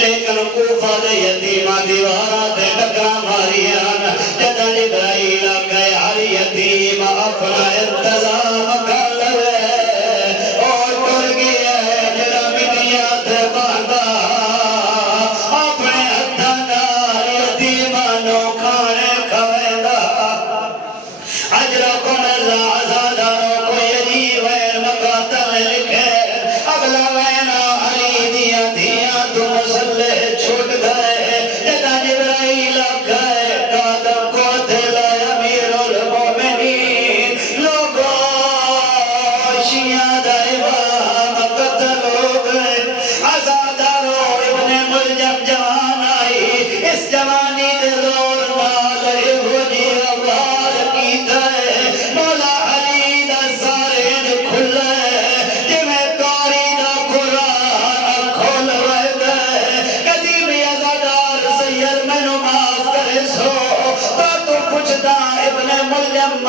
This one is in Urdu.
لیکن کوفہ دے یتیمہ دیوارہ دے ٹکرا ماریان جدہ جبرائیل آکے ہر یتیم اپنا انتظام کر لے اور ٹر گیا جڑا مٹیاں تے باندھا اپنے ہتھاں نال یتیمانوں کھانے کھویندا اجرا کن آزاداروں کو عجیب ہے مقاتل لکھے اگلا وینا علی دیا دیا تو مسلح چھوٹ گئے جدا جبرائیل گئے قادم کو دلا امیر المومنین لوگوں شیعہ دائبہ قتل ہو گئے آزاداروں ابن ملجم جوان آئی اس جوانی دے زور نال ہو جی آواز کیتا ہے مولا علی دا سارے جو کھلے جمیں کاری دا قرآن کھول ویدے کدی بھی ازادار سید میں نماز کرے سو تو پوچھتا ابن ملجم